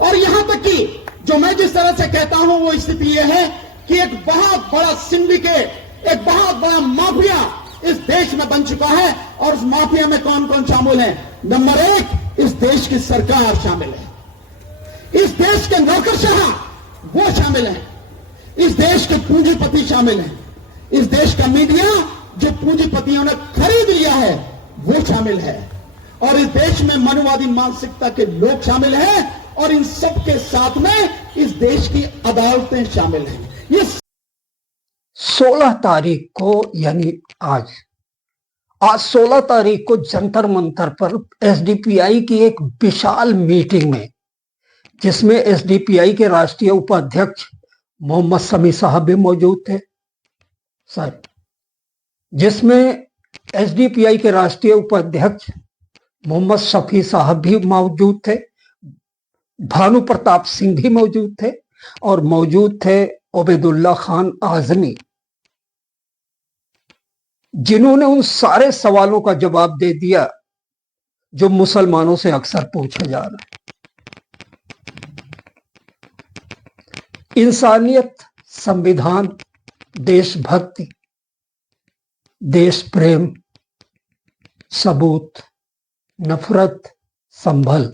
और यहां तक कि जो मैं जिस तरह से कहता हूं वो स्थिति यह है कि एक बहुत बड़ा सिंडिकेट, एक बहुत बड़ा माफिया इस देश में बन चुका है। और उस माफिया में कौन कौन शामिल है? नंबर एक, इस देश की सरकार शामिल है, इस देश के नौकरशाह वो शामिल है, इस देश के पूंजीपति शामिल हैं, इस देश का मीडिया जो पूंजीपतियों ने खरीद लिया है वो शामिल है, और इस देश में मनुवादी मानसिकता के लोग शामिल हैं, और इन सब के साथ में इस देश की अदालतें शामिल हैं। ये 16 तारीख को यानी आज 16 तारीख को जंतर मंतर पर एसडीपीआई की एक विशाल मीटिंग में, जिसमें एसडीपीआई के राष्ट्रीय उपाध्यक्ष मोहम्मद शमी साहब भी मौजूद थे सर, जिसमें एसडीपीआई के राष्ट्रीय उपाध्यक्ष मोहम्मद शफी साहब भी मौजूद थे, भानु प्रताप सिंह भी मौजूद थे, और मौजूद थे ओबेदुल्ला खान आजमी, जिन्होंने उन सारे सवालों का जवाब दे दिया जो मुसलमानों से अक्सर पूछा जा रहा है। इंसानियत, संविधान, देशभक्ति, देश प्रेम, सबूत, नफरत, संभल,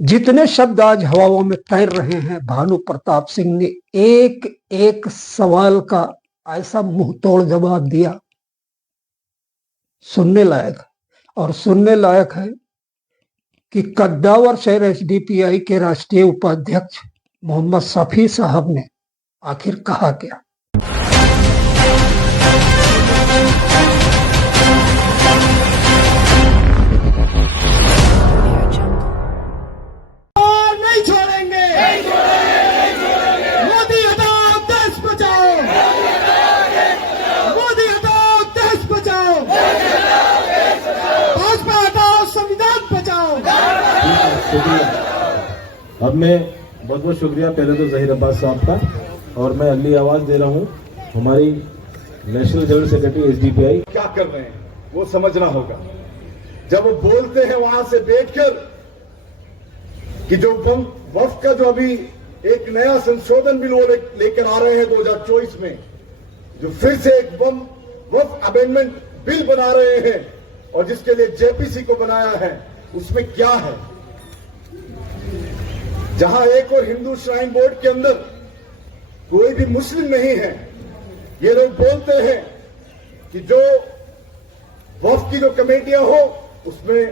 जितने शब्द आज हवाओं में तैर रहे हैं, भानु प्रताप सिंह ने एक एक सवाल का ऐसा मुंह तोड़ जवाब दिया, सुनने लायक। और सुनने लायक है कि कद्दावर शहर एसडीपीआई के राष्ट्रीय उपाध्यक्ष मोहम्मद शफी साहब ने आखिर कहा क्या। अब मैं बहुत बहुत शुक्रिया पहले तो जहीर अब्बास साहब का, और मैं अगली आवाज दे रहा हूं हमारी नेशनल जनरल सेक्रेटरी एसडीपीआई। क्या कर रहे हैं वो समझना होगा। जब वो बोलते हैं वहां से बैठकर कि जो वक्फ का जो अभी एक नया संशोधन बिल वो लेकर आ रहे हैं 2024 में, जो फिर से एक वक्फ अमेंडमेंट बिल बना रहे हैं और जिसके लिए जेपीसी को बनाया है, उसमें क्या है? जहां एक और हिंदू श्राइन बोर्ड के अंदर कोई भी मुस्लिम नहीं है, ये लोग बोलते हैं कि जो वक्फ की जो कमेटियां हो उसमें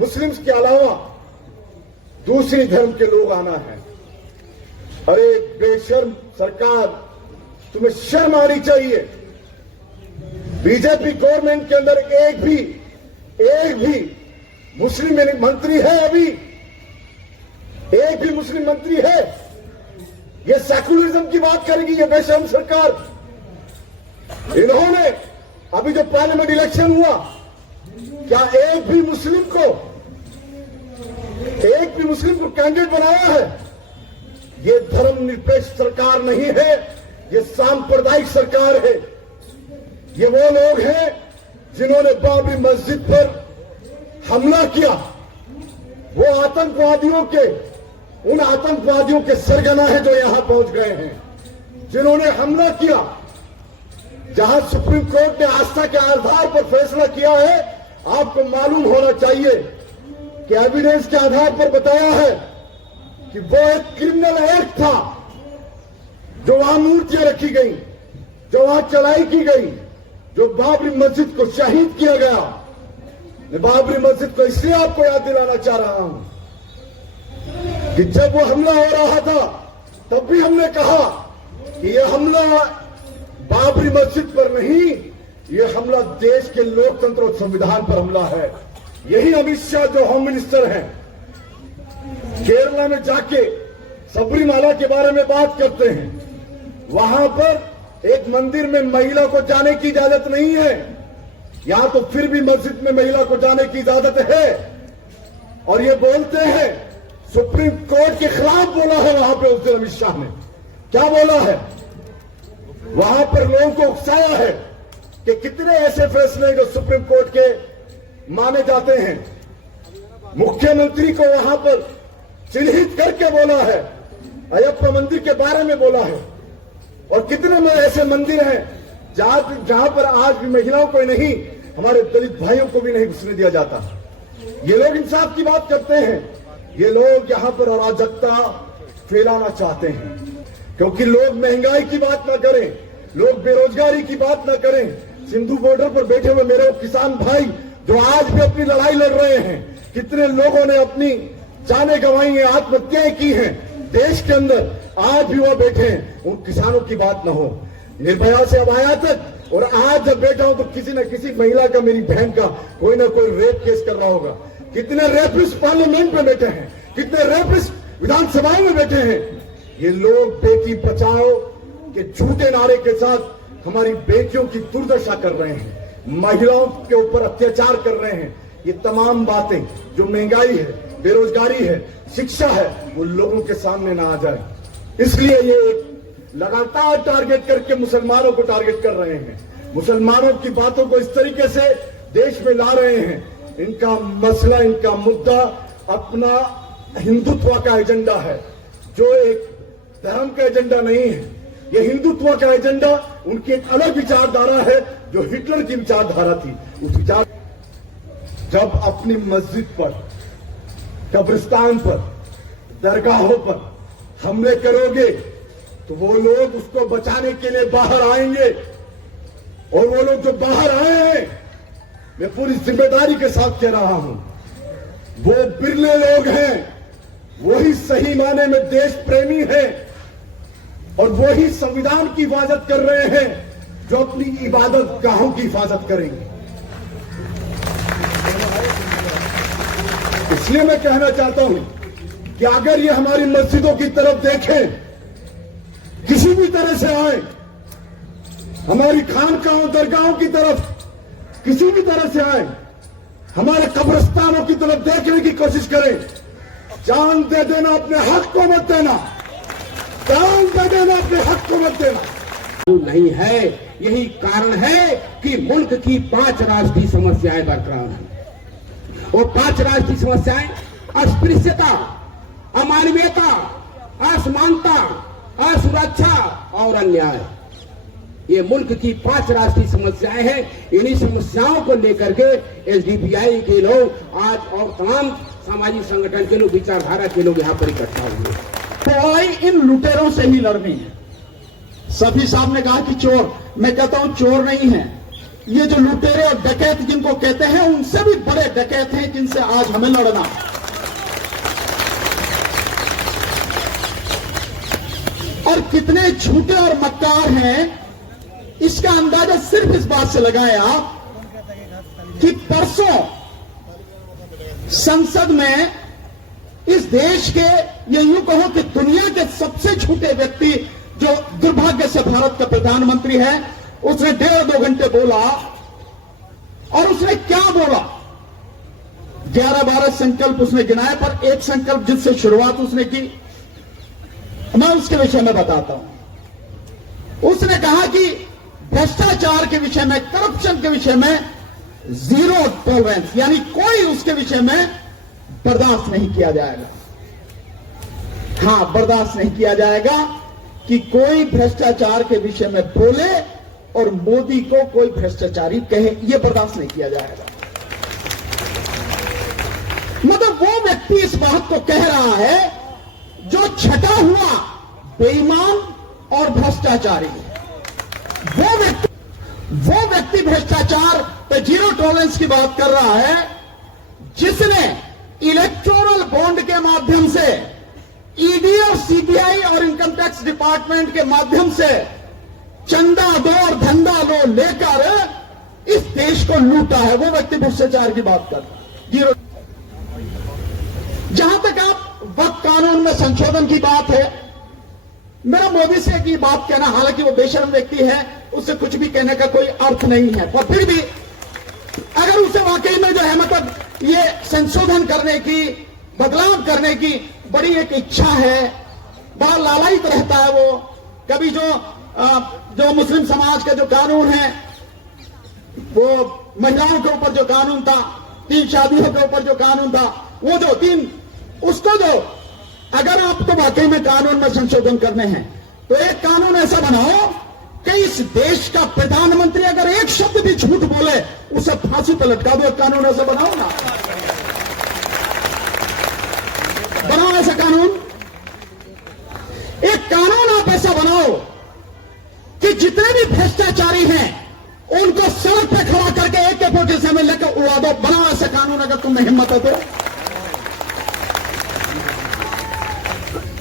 मुस्लिम्स के अलावा दूसरी धर्म के लोग आना है। अरे बेशर्म सरकार, तुम्हें शर्म आनी चाहिए। बीजेपी गवर्नमेंट के अंदर एक भी मुस्लिम मंत्री है? अभी एक भी मुस्लिम मंत्री है? ये सेकुलरिज्म की बात करेगी ये बेशर्म सरकार। इन्होंने अभी जो पार्लियामेंट इलेक्शन हुआ, क्या एक भी मुस्लिम को कैंडिडेट बनाया है? ये धर्मनिरपेक्ष सरकार नहीं है, ये सांप्रदायिक सरकार है। ये वो लोग हैं जिन्होंने बाबरी मस्जिद पर हमला किया। वो उन आतंकवादियों के सरगना है जो यहां पहुंच गए हैं, जिन्होंने हमला किया। जहां सुप्रीम कोर्ट ने आस्था के आधार पर फैसला किया है, आपको मालूम होना चाहिए कि एविडेंस के आधार पर बताया है कि वो एक क्रिमिनल एक्ट था। जो वहां मूर्तियां रखी गई, जो वहां चढ़ाई की गई, जो बाबरी मस्जिद को शहीद किया गया। मैं बाबरी मस्जिद को इसलिए आपको याद दिलाना चाह रहा हूं कि जब वो हमला हो रहा था तब भी हमने कहा कि यह हमला बाबरी मस्जिद पर नहीं, यह हमला देश के लोकतंत्र और संविधान पर हमला है। यही अमित शाह जो होम मिनिस्टर हैं, केरला में जाके सबरीमाला के बारे में बात करते हैं। वहां पर एक मंदिर में महिला को जाने की इजाजत नहीं है, यहां तो फिर भी मस्जिद में महिला को जाने की इजाजत है। और ये बोलते हैं सुप्रीम कोर्ट के खिलाफ बोला है। वहां पे उस दिन अमित शाह ने क्या बोला है? वहां पर लोगों को उकसाया है कि कितने ऐसे फैसले जो सुप्रीम कोर्ट के माने जाते हैं, मुख्यमंत्री को वहां पर चिन्हित करके बोला है, अयप्पा मंदिर के बारे में बोला है। और कितने में ऐसे मंदिर हैं जहां पर आज भी महिलाओं को नहीं, हमारे दलित भाइयों को भी नहीं घुसने दिया जाता। ये लोग इंसाफ की बात करते हैं, ये लोग यहां पर अराजकता फैलाना चाहते हैं, क्योंकि लोग महंगाई की बात ना करें, लोग बेरोजगारी की बात ना करें। सिंधु बॉर्डर पर बैठे हुए मेरे किसान भाई जो आज भी अपनी लड़ाई लड़ रहे हैं, कितने लोगों ने अपनी जानें गंवाई हैं, आत्महत्याएं की हैं देश के अंदर, आज भी वो बैठे हैं। उन किसानों की बात ना हो, निर्भया से अबाया तक। और आज जब बैठा हूं तो किसी न किसी महिला का, मेरी बहन का कोई ना कोई रेप केस कर रहा होगा। कितने रेपिस्ट पार्लियामेंट में बैठे हैं, कितने रेपिस्ट विधानसभाओं में बैठे हैं। ये लोग बेटी बचाओ के झूठे नारे के साथ हमारी बेटियों की दुर्दशा कर रहे हैं, महिलाओं के ऊपर अत्याचार कर रहे हैं। ये तमाम बातें जो महंगाई है, बेरोजगारी है, शिक्षा है, वो लोगों के सामने ना आ जाए, इसलिए ये एक लगातार टारगेट करके मुसलमानों को टारगेट कर रहे हैं। मुसलमानों की बातों को इस तरीके से देश में ला रहे हैं। इनका मसला, इनका मुद्दा अपना हिंदुत्व का एजेंडा है, जो एक धर्म का एजेंडा नहीं है। ये हिंदुत्व का एजेंडा उनकी एक अलग विचारधारा है, जो हिटलर की विचारधारा थी। उस विचार जब अपनी मस्जिद पर, कब्रिस्तान पर, दरगाहों पर हमले करोगे तो वो लोग उसको बचाने के लिए बाहर आएंगे। और वो लोग जो बाहर आए हैं, मैं पूरी जिम्मेदारी के साथ कह रहा हूं, वो बिरले लोग हैं, वही सही माने में देश प्रेमी हैं और वही संविधान की हिफाजत कर रहे हैं जो अपनी इबादत गाहों की हिफाजत करेंगे। इसलिए मैं कहना चाहता हूं कि अगर ये हमारी मस्जिदों की तरफ देखें, किसी भी तरह से आए, हमारी खानकाहों, दरगाहों की तरफ किसी भी तरह से आए, हमारे कब्रिस्तानों की तरफ देखने की कोशिश करें, जान दे देना, अपने हक को मत देना, जान दे देना, अपने हक को मत देना। नहीं है। यही कारण है कि मुल्क की 5 राष्ट्रीय समस्याएं बरकरार हैं। वो 5 राष्ट्रीय समस्याएं अस्पृश्यता, अमानवीयता, असमानता, असुरक्षा और अन्याय। ये मुल्क की 5 राष्ट्रीय समस्याएं हैं। इन्हीं समस्याओं को लेकर के एसडीपीआई के लोग आज और तमाम सामाजिक संगठन के लोग, विचारधारा के लोग यहाँ पर इकट्ठा हुए। तो इन लुटेरों से ही लड़नी है। सभी साहब ने कहा कि चोर, मैं कहता हूं चोर नहीं है, ये जो लुटेरे और डकैत जिनको कहते हैं, उनसे भी बड़े डकैत हैं जिनसे आज हमें लड़ना। और कितने झूठे और मक्कार हैं, इसका अंदाजा सिर्फ इस बात से लगाएं आप कि परसों संसद में इस देश के, ये यूं कहो कि दुनिया के सबसे झूठे व्यक्ति, जो दुर्भाग्य से भारत का प्रधानमंत्री है, उसने 1.5-2 घंटे बोला। और उसने क्या बोला? 11-12 संकल्प उसने गिनाए, पर एक संकल्प जिससे शुरुआत उसने की, मैं उसके विषय में बताता हूं। उसने कहा कि भ्रष्टाचार के विषय में, करप्शन के विषय में जीरो टॉलरेंस, यानी कोई उसके विषय में बर्दाश्त नहीं किया जाएगा। हां, बर्दाश्त नहीं किया जाएगा कि कोई भ्रष्टाचार के विषय में बोले और मोदी को कोई भ्रष्टाचारी कहे, यह बर्दाश्त नहीं किया जाएगा। मतलब वो व्यक्ति इस बात को कह रहा है जो छटा हुआ बेईमान और भ्रष्टाचारी है। वो व्यक्ति भ्रष्टाचार पे जीरो टॉलरेंस की बात कर रहा है, जिसने इलेक्टोरल बॉन्ड के माध्यम से ईडी और सीबीआई और इनकम टैक्स डिपार्टमेंट के माध्यम से चंदा दो और धंधा लो लेकर इस देश को लूटा है, वो व्यक्ति भ्रष्टाचार की बात कर रहा है। जीरो। जहां तक आप वक्त कानून में संशोधन की बात है, मेरा मोदी से एक बात कहना, हालांकि वो बेशर्म व्यक्ति है, उससे कुछ भी कहने का कोई अर्थ नहीं है, पर फिर भी अगर उसे वाकई में जो है मतलब ये संशोधन करने की, बदलाव करने की बड़ी एक इच्छा है, बड़ा लालायित रहता है वो। कभी जो मुस्लिम समाज का जो कानून है, वो महिलाओं के ऊपर जो कानून था, 3 शादियों के ऊपर जो कानून था, वो जो तीन, उसको जो अगर आपको वाकई में कानून में संशोधन करने हैं तो एक कानून ऐसा बनाओ कि इस देश का प्रधानमंत्री अगर एक शब्द भी झूठ बोले उसे फांसी पर लटका दो। एक कानून ऐसा बनाओ ना, बनाओ ऐसा कानून। एक कानून आप ऐसा बनाओ कि जितने भी भ्रष्टाचारी हैं उनको सड़क पे खड़ा करके AK-47 में लेकर उड़ा दो। बनाओ ऐसा कानून अगर तुम्हें हिम्मत है तो।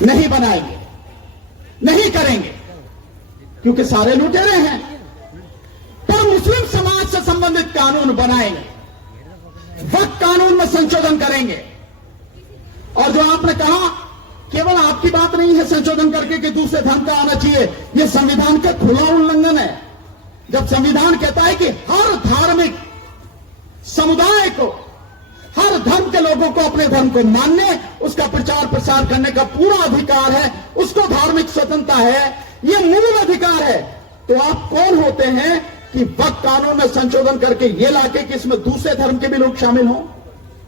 नहीं बनाएंगे, नहीं करेंगे, क्योंकि सारे लुटेरे हैं। पर मुस्लिम समाज से संबंधित कानून बनाएंगे, वक्त कानून में संशोधन करेंगे। और जो आपने कहा, केवल आपकी बात नहीं है संशोधन करके कि दूसरे धर्म का आना चाहिए, यह संविधान का खुला उल्लंघन है। जब संविधान कहता है कि हर धार्मिक समुदाय को, हर धर्म के लोगों को अपने धर्म को मानने, उसका प्रचार प्रसार करने का पूरा अधिकार है, उसको धार्मिक स्वतंत्रता है, यह मूल अधिकार है, तो आप कौन होते हैं कि वक्त कानून में संशोधन करके यह लाके कि इसमें दूसरे धर्म के भी लोग शामिल हों?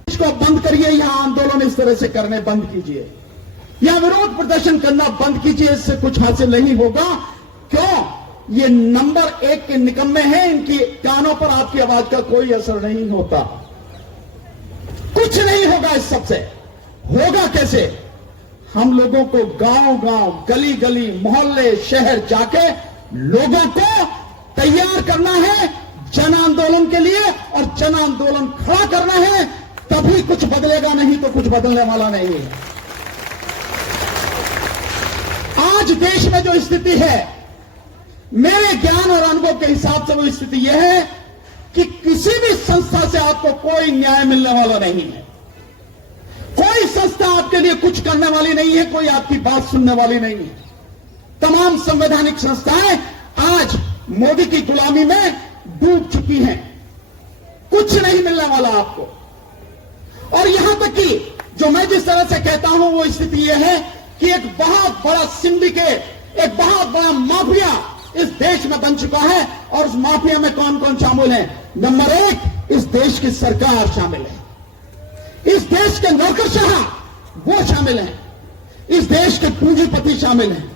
इसको बंद करिए, यहां आंदोलन इस तरह से करने बंद कीजिए, यहां विरोध प्रदर्शन करना बंद कीजिए, इससे कुछ हासिल नहीं होगा। क्यों? ये नंबर 1 के निकम्मे हैं, इनकी कानों पर आपकी आवाज का कोई असर नहीं होता, कुछ नहीं होगा। इस सबसे होगा कैसे? हम लोगों को गांव गांव, गली गली, मोहल्ले, शहर जाके लोगों को तैयार करना है जन आंदोलन के लिए, और जन आंदोलन खड़ा करना है, तभी कुछ बदलेगा, नहीं तो कुछ बदलने वाला नहीं है। आज देश में जो स्थिति है, मेरे ज्ञान और अनुभव के हिसाब से वो स्थिति यह है कि किसी भी संस्था से आपको कोई न्याय मिलने वाला नहीं है। कोई संस्था आपके लिए कुछ करने वाली नहीं है, कोई आपकी बात सुनने वाली नहीं है। तमाम संवैधानिक संस्थाएं आज मोदी की गुलामी में डूब चुकी हैं, कुछ नहीं मिलने वाला आपको। और यहां तक कि जो मैं जिस तरह से कहता हूं वो स्थिति यह है कि एक बहुत बड़ा सिंडिकेट, एक बहुत बड़ा माफिया इस देश में बन चुका है। और उस माफिया में कौन कौन शामिल है? नंबर 1, इस देश की सरकार शामिल है, इस देश के नौकरशाह वो शामिल हैं, इस देश के पूंजीपति शामिल हैं,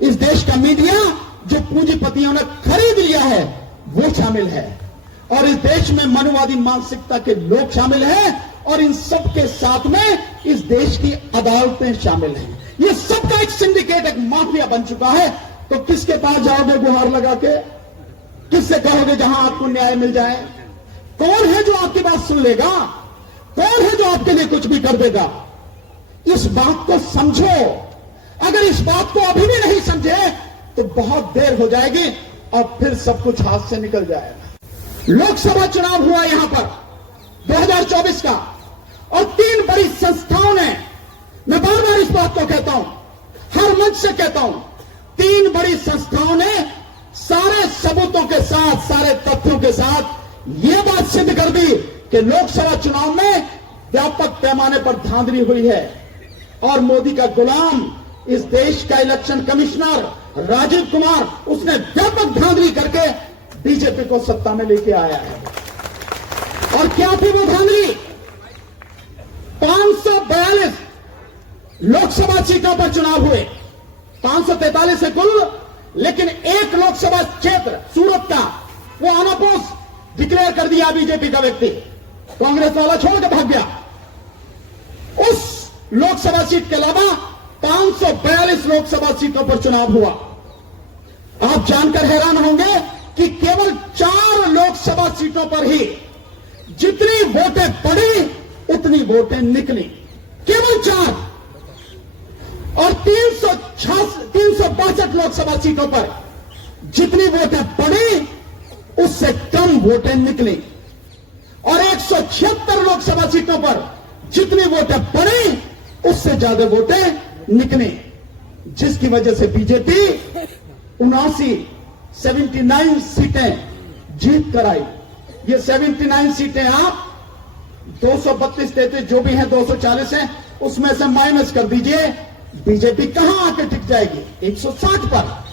इस देश का मीडिया जो पूंजीपतियों ने खरीद लिया है वो शामिल है, और इस देश में मनुवादी मानसिकता के लोग शामिल हैं, और इन सब के साथ में इस देश की अदालतें शामिल हैं। ये सबका एक सिंडिकेट, एक माफिया बन चुका है। तो किसके पास जाओगे गुहार लगा के? किससे कहोगे जहां आपको न्याय मिल जाए? कौन है जो आपकी बात सुन लेगा? कौन है जो आपके लिए कुछ भी कर देगा? इस बात को समझो। अगर इस बात को अभी भी नहीं समझे तो बहुत देर हो जाएगी और फिर सब कुछ हाथ से निकल जाएगा। लोकसभा चुनाव हुआ यहां पर 2024 का, और 3 बड़ी संस्थाओं ने, मैं बार बार इस बात को कहता हूं, हर मंच से कहता हूं, 3 बड़ी संस्थाओं ने सारे सबूतों के साथ, सारे तथ्यों के साथ यह बात सिद्ध कर दी कि लोकसभा चुनाव में व्यापक पैमाने पर धांधली हुई है, और मोदी का गुलाम, इस देश का इलेक्शन कमिश्नर राजीव कुमार, उसने व्यापक धांधली करके बीजेपी को सत्ता में लेके आया है। और क्या थी वो धांधली? 542 लोकसभा सीटों पर चुनाव हुए, 543 है कुल, लेकिन एक लोकसभा क्षेत्र सूरत का वो अनअपोज डिक्लेयर कर दिया बीजेपी का व्यक्ति, कांग्रेस वाला छोड़ के भाग गया। उस लोकसभा सीट के अलावा 542 लोकसभा सीटों पर चुनाव हुआ। आप जानकर हैरान होंगे कि केवल 4 लोकसभा सीटों पर ही जितनी वोटें पड़ी उतनी वोटें निकली, केवल 4। और 362 लोकसभा सीटों पर जितनी वोटें पड़ी उससे कम वोटें निकली, और 176 लोकसभा सीटों पर जितनी वोटें पड़ी उससे ज्यादा वोटें निकली, जिसकी वजह से बीजेपी 79 सीटें जीत कर आई। ये 79 सीटें आप 232 देते, जो भी हैं 240 हैं, उसमें से माइनस कर दीजिए, बीजेपी कहां आके टिक जाएगी? 160 पर।